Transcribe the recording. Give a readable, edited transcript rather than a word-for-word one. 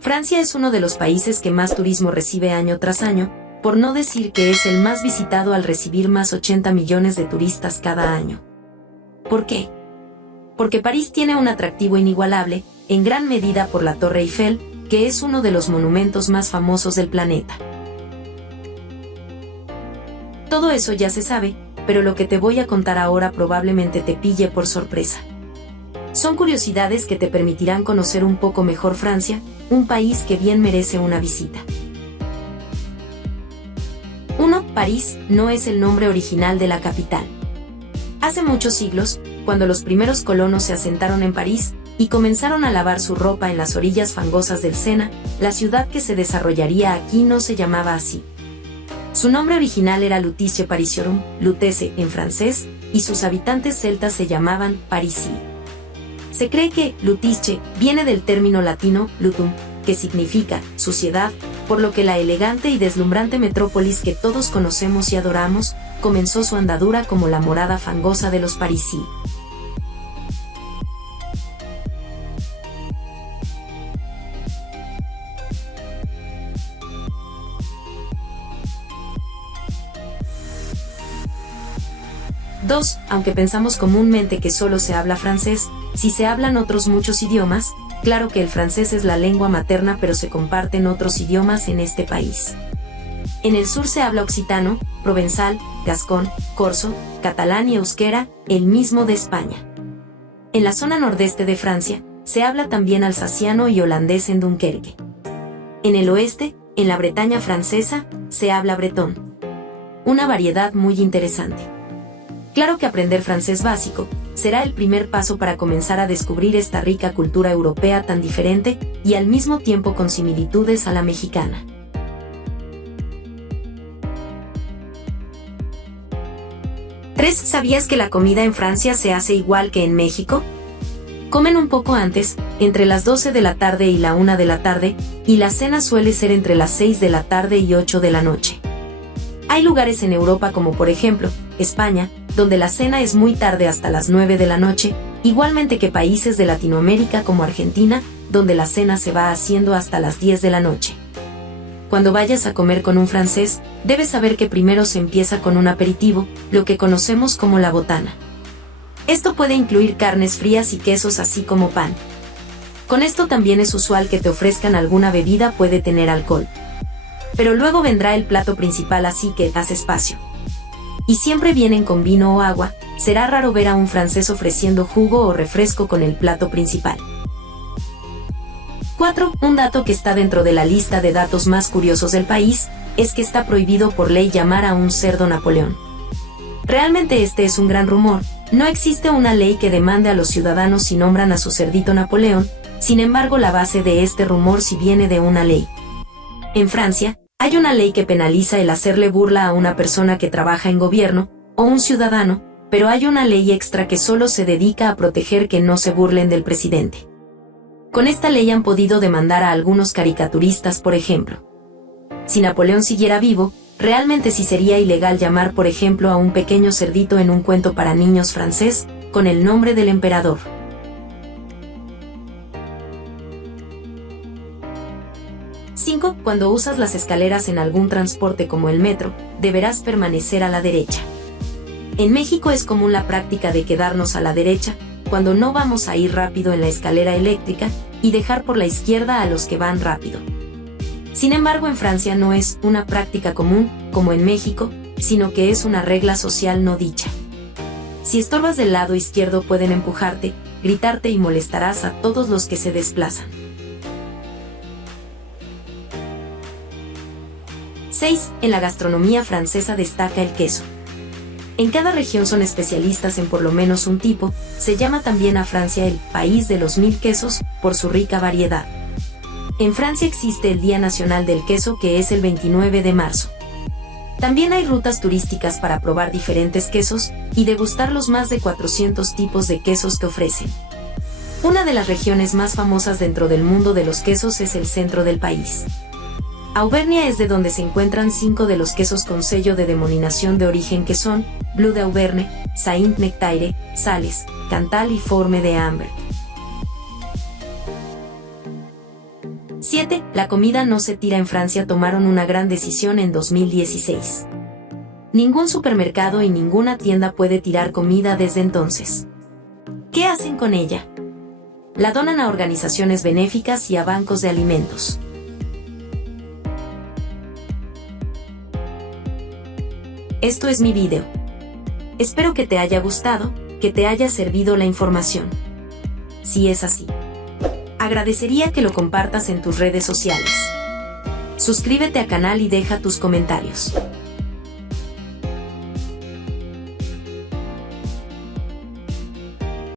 Francia es uno de los países que más turismo recibe año tras año, por no decir que es el más visitado al recibir más 80 millones de turistas cada año. ¿Por qué? Porque París tiene un atractivo inigualable, en gran medida por la Torre Eiffel, que es uno de los monumentos más famosos del planeta. Todo eso ya se sabe, pero lo que te voy a contar ahora probablemente te pille por sorpresa. Son curiosidades que te permitirán conocer un poco mejor Francia, un país que bien merece una visita. 1. París no es el nombre original de la capital. Hace muchos siglos, cuando los primeros colonos se asentaron en París y comenzaron a lavar su ropa en las orillas fangosas del Sena, la ciudad que se desarrollaría aquí no se llamaba así. Su nombre original era Lutice Parisiorum, Lutece en francés, y sus habitantes celtas se llamaban Parisii. Se cree que Lutice viene del término latino lutum, que significa suciedad, por lo que la elegante y deslumbrante metrópolis que todos conocemos y adoramos, comenzó su andadura como la morada fangosa de los Parisii. Dos, aunque pensamos comúnmente que solo se habla francés, si se hablan otros muchos idiomas, claro que el francés es la lengua materna pero se comparten otros idiomas en este país. En el sur se habla occitano, provenzal, gascón, corso, catalán y euskera, el mismo de España. En la zona nordeste de Francia, se habla también alsaciano y holandés en Dunkerque. En el oeste, en la Bretaña francesa, se habla bretón. Una variedad muy interesante. Claro que aprender francés básico será el primer paso para comenzar a descubrir esta rica cultura europea tan diferente y al mismo tiempo con similitudes a la mexicana. 3. ¿Sabías que la comida en Francia se hace igual que en México? Comen un poco antes, entre las 12 de la tarde y la 1 de la tarde, y la cena suele ser entre las 6 de la tarde y 8 de la noche. Hay lugares en Europa como por ejemplo, España, donde la cena es muy tarde hasta las 9 de la noche, igualmente que países de Latinoamérica como Argentina, donde la cena se va haciendo hasta las 10 de la noche. Cuando vayas a comer con un francés, debes saber que primero se empieza con un aperitivo, lo que conocemos como la botana. Esto puede incluir carnes frías y quesos así como pan. Con esto también es usual que te ofrezcan alguna bebida, puede tener alcohol. Pero luego vendrá el plato principal, así que haz espacio. Y siempre vienen con vino o agua, será raro ver a un francés ofreciendo jugo o refresco con el plato principal. 4. Un dato que está dentro de la lista de datos más curiosos del país, es que está prohibido por ley llamar a un cerdo Napoleón. Realmente este es un gran rumor, no existe una ley que demande a los ciudadanos si nombran a su cerdito Napoleón, sin embargo la base de este rumor sí viene de una ley. En Francia, hay una ley que penaliza el hacerle burla a una persona que trabaja en gobierno, o un ciudadano, pero hay una ley extra que solo se dedica a proteger que no se burlen del presidente. Con esta ley han podido demandar a algunos caricaturistas, por ejemplo. Si Napoleón siguiera vivo, realmente sí sería ilegal llamar, por ejemplo, a un pequeño cerdito en un cuento para niños francés, con el nombre del emperador. 5. Cuando usas las escaleras en algún transporte como el metro, deberás permanecer a la derecha. En México es común la práctica de quedarnos a la derecha, cuando no vamos a ir rápido en la escalera eléctrica, y dejar por la izquierda a los que van rápido. Sin embargo, en Francia no es una práctica común, como en México, sino que es una regla social no dicha. Si estorbas del lado izquierdo pueden empujarte, gritarte y molestarás a todos los que se desplazan. 6. En la gastronomía francesa destaca el queso. En cada región son especialistas en por lo menos un tipo, se llama también a Francia el país de los 1000 quesos, por su rica variedad. En Francia existe el Día Nacional del Queso, que es el 29 de marzo. También hay rutas turísticas para probar diferentes quesos y degustar los más de 400 tipos de quesos que ofrecen. Una de las regiones más famosas dentro del mundo de los quesos es el centro del país. Auvernia es de donde se encuentran 5 de los quesos con sello de denominación de origen, que son Bleu d'Auvergne, Saint-Nectaire, Sales, Cantal y Forme de Amber. 7. 7. La comida no se tira. En Francia tomaron una gran decisión en 2016. Ningún supermercado y ninguna tienda puede tirar comida desde entonces. ¿Qué hacen con ella? La donan a organizaciones benéficas y a bancos de alimentos. Esto es mi video. Espero que te haya gustado, que te haya servido la información. Si es así, agradecería que lo compartas en tus redes sociales. Suscríbete al canal y deja tus comentarios.